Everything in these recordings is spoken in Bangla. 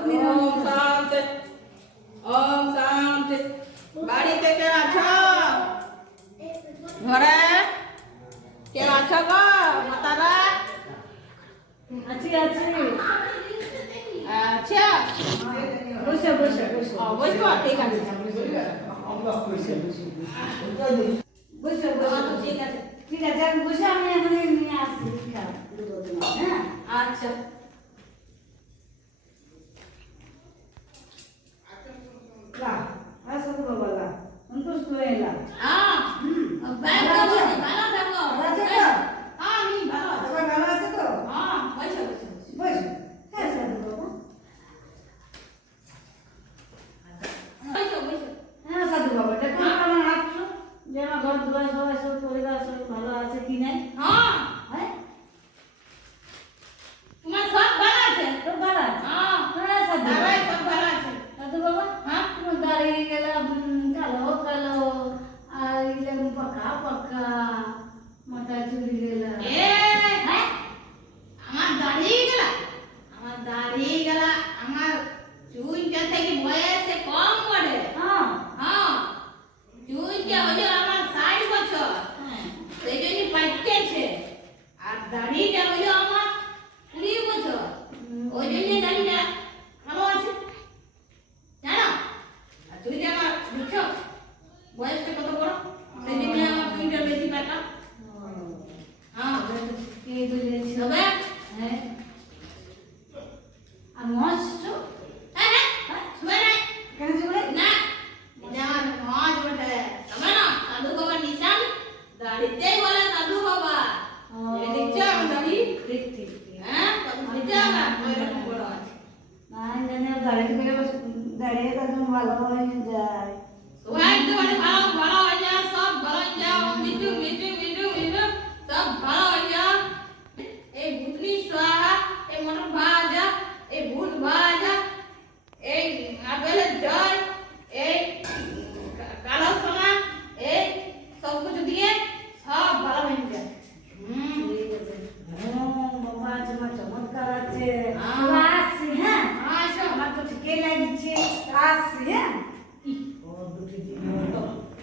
ओम शांति ओम शांति बाड़ीते के आछो घरे के आछो गो मातारा अच्छी अच्छी अच्छा বসে বসে বসে বসবো ঠিক আছে বসে বসে ঠিক আছে আমি বসে আমি এখানে নিয়ে আসছি হ্যাঁ আচ্ছা ला असं बाबाला संतोष तोयला হ্যাঁ ভালো আছে ভালো থাকো আছে তো হ্যাঁ আমি ভালো আছি সবাই ভালো আছে তো হ্যাঁ বসে বসে বস হ্যাঁ স্যার বাবা বসে বসে হ্যাঁ সাধু বাবা দেখো আমার হাতছো যে আমার ঘর দুয়ার সবাই সব পরিবার সব ভালো আছে কি নাই হ্যাঁ হ্যাঁ তোমার সব ভালো আছে তো ভালো আছে হ্যাঁ হ্যাঁ সাধু দাদাই বাবা সব ভালো আছে সাধু বাবা হ্যাঁ তোমার দাঁড়িয়ে গেলাম কালো কালো আর এরকম পাকা পাকা মাথা চুরি গেলাম এ হ্যাঁ আমার দাঁড়িয়ে গেল আমার চুইটা থেকে বয়সে কম পড়ে হ্যাঁ হ্যাঁ চুইটা হলো আমার 60 বছর সেই জন্য পাইতেছে আর দাড়িটা হলো আমার 20 বছর ওই জন্য দাড়িটা ভালো আছে জানো আর চুইটা আমার বুঝছো বয়সটা কত বড় সেই জন্য আমার চুইটা বেশি পাকা হ্যাঁ কে বলেছে তবে হ্যাঁ আর মস্ত হ্যাঁ হ্যাঁ শুয়ে নাই কেন চলে না এটা আমার মজ বটে তবে না সাধু বাবার নিশান দাড়িতেই বলে সাধু বাবা এই দেখছো আমার দাড়ি ঠিক ঠিক হ্যাঁ কত দেখছো আমার এরকম বড় আছে না জানে দাঁড়িয়ে গেলে দাঁড়িয়ে তো ভালো হয়ে যায় সবাই তো মানে ভালো ভালো হয়ে যা সব ভালো হয়ে যা মিঠু মিঠু মিঠু মিঠু সব ভালো হয়ে যা এই ভূতনি সোহা এই মটর ভাজা এই ভূত ভাজা এই আপেলের জল এই কালো সোনা এই সব কিছু দিয়ে সব ভালো হয়ে যায় ঠিক আছে বাবা তোমার চমৎকার আছে হ্যাঁ। আসছি হ্যাঁ আচ্ছা আমার তো ঠিকই লাগছে আসছি হ্যাঁ ও দুটি দিন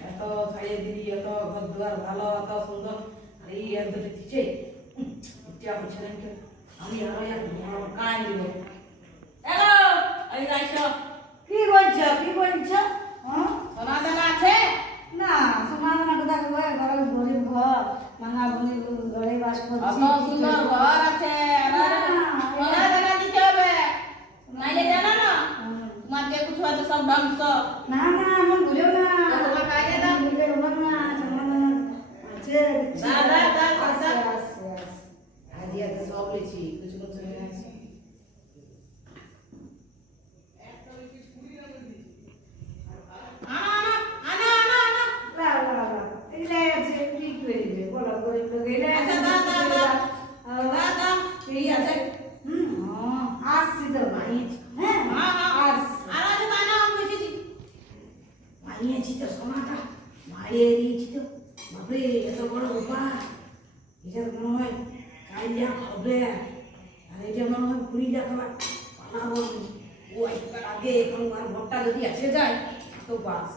এত ছাড়িয়ে দিলি এত ঘর দুয়ার ভালো এত সুন্দর আর এই এক দুটো দিচ্ছে আমার ছেলেকে আমি আরো এক কান দিব হ্যালো এই যাইছো কি বলছো হ্যাঁ সোনা দানা আছে না সমাধান কথা কয় ঘর গরিব ঘর মাঙা বনি ঘরে বাস অত করছি সুন্দর ঘর আছে এবার সোনা দানা দিতে হবে নাইলে জানো না তোমার যে কিছু আছে সব ধ্বংস না না আমার বলিও না তোমার খাইয়ে দাও বলে ওমর না সমাধান আছে দাদা আছে আছে আজি আজ সব লেছি কিছু কিছু নিয়ে আসি আনা আনা আনা লা লা লা এলে আছে কি কইবে বলা গরিব লোক এলে আচ্ছা দাদা এই আছে আসছি তো ভাই হ্যাঁ হ্যাঁ হ্যাঁ আসছি আর আছে দানা আমি বসেছি মারিয়েছি তো সোনাটা মারিয়ে দিয়েছি তো বাপরে এত বড় বাবা এটা মনে হয় কাইয়া হবে আর এটা মনে হয় পুরি দেখাবার বানাবো ও একবার আগে এখন আর ভট্টা যদি এসে যায় তো বাস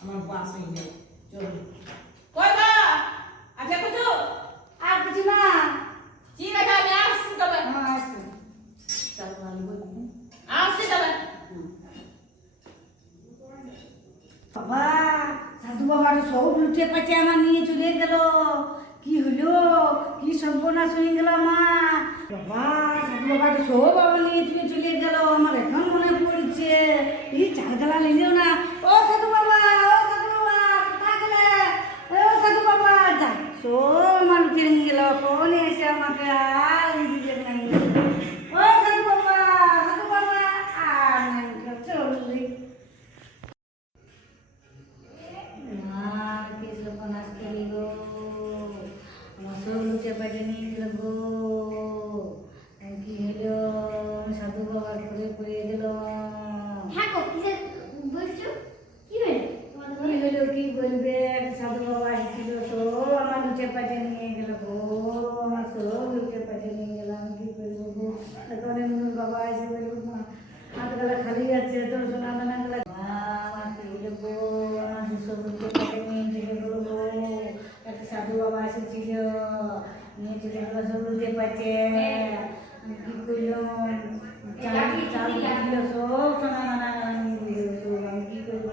আমার বাস হয়ে যাবে চল কই বা আছে কিছু আর কিছু না ঠিক আছে আমি আসছি তবে হ্যাঁ আসছি চল ভালো আসছি তবে বাবা সাধু বাবার সব লুটে পাচে আমার নিয়ে চলে গেল কি হলো কি সর্বনাশ হয়ে গেল আমার বাবা সাধু বাবার সব আমার নিয়ে চলে গেল আমার এখন মনে পড়ছে এই চালগালা নিলেও না ও সাধু বাবা কোথায় গেলে ও সাধু বাবা যা সব আমার লুটে নিয়ে গেল কোন এসে আমাকে আর দিতে নাই ও সাধু বাবা আর নাই চল আর কি সর্বনাশ করি গো আমার সব লুচে পেটে নিয়ে গেল গো কি হলো সাধু বাবার করে পড়ে গেল হ্যাঁ গো কিসের বলছো কি হলো তোমাদের কি হলো কি বলবে সাধু বাবা এসেছিল সব আমার লুচে পেটে নিয়ে গেল গো আমার সব লুচে পেটে নিয়ে গেলাম কি করবো গো এখন বাবা এসে বলবো হাত গলা চাল চাল দিল সব সোনা নানা নিয়ে দিল সব আমি কি করবো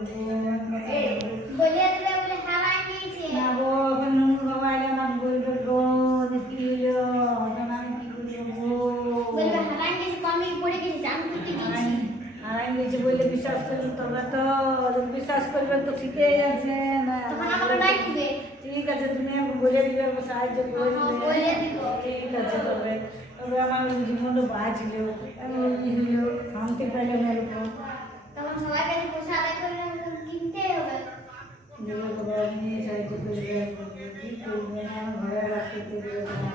বলে দিলে বলে হারাই গিয়েছে না গো এখন নুন বাবা এলে আমার বলবে গো যে কি হলো এখন আমি কি করবো বলবে হারাই গিয়েছে কমই পড়ে গেছে আমি করতে গেছি হারাই গেছে বলে বিশ্বাস করবি তোমরা তো বিশ্বাস করবে তো ঠিকই আছে না তখন আমাকে ডাকবে ঠিক আছে তুমি আমাকে বলে দিবে আমাকে সাহায্য করে দিবে বলে দিব ঠিক আছে তবে তবে আমার জীবনটা বাঁচল আমি হলো ভাঙতে পারলে না এরকম তখন সবাই কাছে পয়সা আদায় করে কিনতে হবে যেগুলো তবে আমি সাহায্য করবে কি করবে না আমার ঘরে রাখতে দেবে না